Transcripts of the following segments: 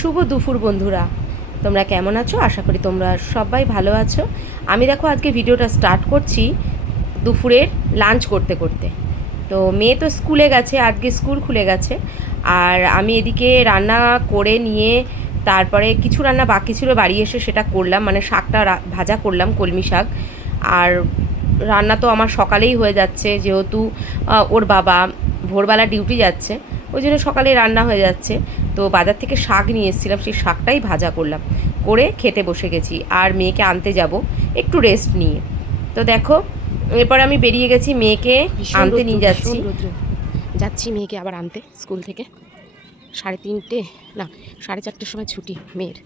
শুভ দুপুর বন্ধুরা, তোমরা কেমন আছো? আশা করি তোমরা সবাই ভালো আছো। আমি দেখো আজকে ভিডিওটা স্টার্ট করছি দুপুরের লাঞ্চ করতে করতে। তো মেয়ে তো স্কুলে গেছে, আজকে স্কুল খুলে গেছে। আর আমি এদিকে রান্না করে নিয়ে তারপরে কিছু রান্না বাকি ছিল, বাড়ি এসে সেটা করলাম, মানে শাকটা ভাজা করলাম, কলমি শাক। আর রান্না তো আমার সকালেই হয়ে যাচ্ছে, যেহেতু ওর বাবা ভোরবেলা ডিউটি যাচ্ছে, ওই জন্য সকালেই রান্না হয়ে যাচ্ছে। তো বাজার থেকে শাক নিয়ে এসেছিলাম, সেই শাকটাই ভাজা করলাম, করে খেতে বসে গেছি। আর মেয়েকে আনতে যাব একটু রেস্ট নিয়ে। তো দেখো এরপর আমি বেরিয়ে গেছি, মেয়েকে আনতে নিয়ে যাচ্ছি। যাচ্ছি মেয়েকে আবার আনতে স্কুল থেকে। 3:30 না 4:30 সময় ছুটি মেয়ের।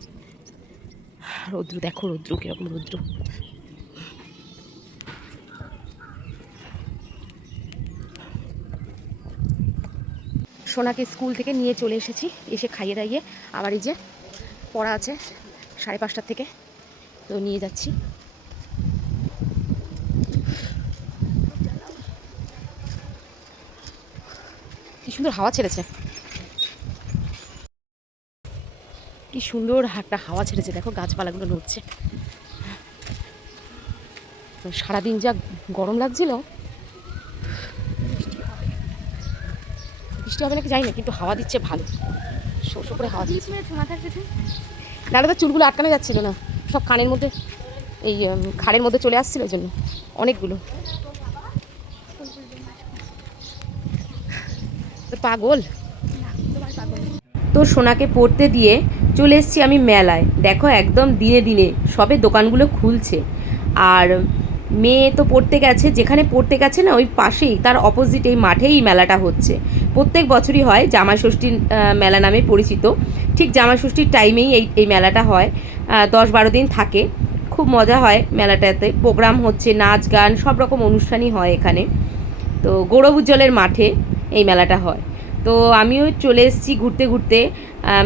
রৌদ্র দেখো, রৌদ্র কীরকম রৌদ্র। সোনাকে স্কুল থেকে নিয়ে চলে এসেছি, এসে খাইয়ে দাইয়ে আবার এই যে পড়া আছে 5:30 থেকে, তো নিয়ে যাচ্ছি। কি সুন্দর হাওয়া ছেড়েছে, কি সুন্দর একটা হাওয়া ছেড়েছে, দেখো গাছপালাগুলো নড়ছে। সারাদিন যা গরম লাগছিল, বৃষ্টি হবে নাকি জানি না, কিন্তু হাওয়া দিচ্ছে ভালো, শো শো করে হাওয়া দিচ্ছে। নাহলে তো চুলগুলো আটকানো যাচ্ছিল না, সব কানের মধ্যে, এই ঘাড়ের মধ্যে চলে আসছিল, ওই জন্য অনেকগুলো। পাগল। তো সোনাকে পড়তে দিয়ে চলে এসেছি আমি মেলায়। দেখো একদম দিনে দিনে সবে দোকানগুলো খুলছে। আর মেয়ে তো পড়তে গেছে, যেখানে পড়তে গেছে না ওই পাশেই, তার অপোজিটেই মাঠেই মেলাটা হচ্ছে। প্রত্যেক বছরই হয়, জামাই ষষ্ঠীর মেলা নামে পরিচিত। ঠিক জামাই ষষ্ঠীর টাইমেই এই মেলাটা হয়, 10-12 দিন থাকে। খুব মজা হয় মেলাটাতে, প্রোগ্রাম হচ্ছে, নাচ গান সব রকম অনুষ্ঠানই হয় এখানে। তো গৌরব উজ্জ্বলের মাঠে এই মেলাটা হয়। তো আমিও চলে এসেছি ঘুরতে ঘুরতে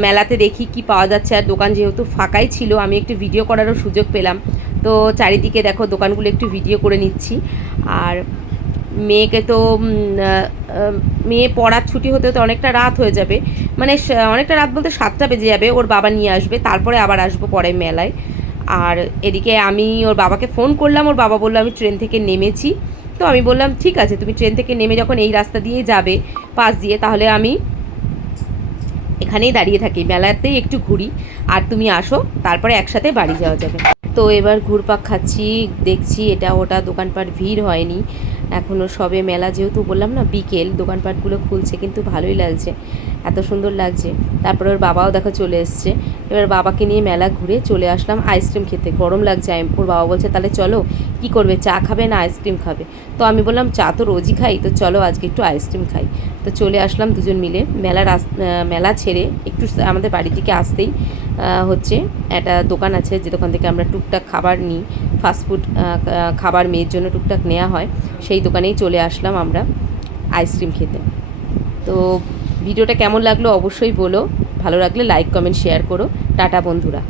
মেলাতে, দেখি কি পাওয়া যাচ্ছে। আর দোকান যেহেতু ফাঁকাই ছিল, আমি একটু ভিডিও করারও সুযোগ পেলাম। তো চারিদিকে দেখো দোকানগুলো একটু ভিডিও করে নিচ্ছি। আর মেয়েকে তো মেয়ে পড়ার ছুটি হতে হতে অনেকটা রাত হয়ে যাবে, মানে অনেকটা রাত বলতে 7টা বেজে যাবে। ওর বাবা নিয়ে আসবে, তারপরে আবার আসবো পরে মেলায়। আর এদিকে আমি ওর বাবাকে ফোন করলাম, ওর বাবা বললো আমি ট্রেন থেকে নেমেছি। তো আমি বললাম ঠিক আছে, তুমি ট্রেন থেকে নেমে যখন এই রাস্তা দিয়ে যাবে পাশ দিয়ে, তাহলে আমি এখানেই দাঁড়িয়ে থাকি, মেলাতেই একটু ঘুরি, আর তুমি আসো, তারপরে একসাথে বাড়ি যাওয়া যাবে। তো এবার ঘুরপাক খাচ্ছি, দেখছি এটা ওটা, দোকানপাট ভিড় হয়নি এখনও, সবে মেলা যেহেতু বললাম না বিকেল, দোকানপাটগুলো খুলছে, কিন্তু ভালোই লাগছে, এত সুন্দর লাগছে। তারপরে ওর বাবাও দেখো চলে এসছে। এবার বাবাকে নিয়ে মেলা ঘুরে চলে আসলাম আইসক্রিম খেতে, গরম লাগছে। ওর বাবা বলছে তাহলে চলো, কি করবে, চা খাবে না আইসক্রিম খাবে? তো আমি বললাম চা তো রোজই খাই, তো চলো আজকে একটু আইসক্রিম খাই। তো চলে আসলাম দুজন মিলে। মেলা ছেড়ে একটু আমাদের বাড়ির দিকে আসতেই হচ্ছে একটা দোকান আছে, যে দোকান থেকে আমরা টুকটাক খাবার নিই, ফাস্টফুড খাবার মেয়ের জন্য টুকটাক নেওয়া হয়, সেই দোকানেই চলে আসলাম আমরা আইসক্রিম খেতে। তো ভিডিওটা কেমন লাগলো অবশ্যই বলো, ভালো লাগলে লাইক কমেন্ট শেয়ার করো। টাটা বন্ধুরা।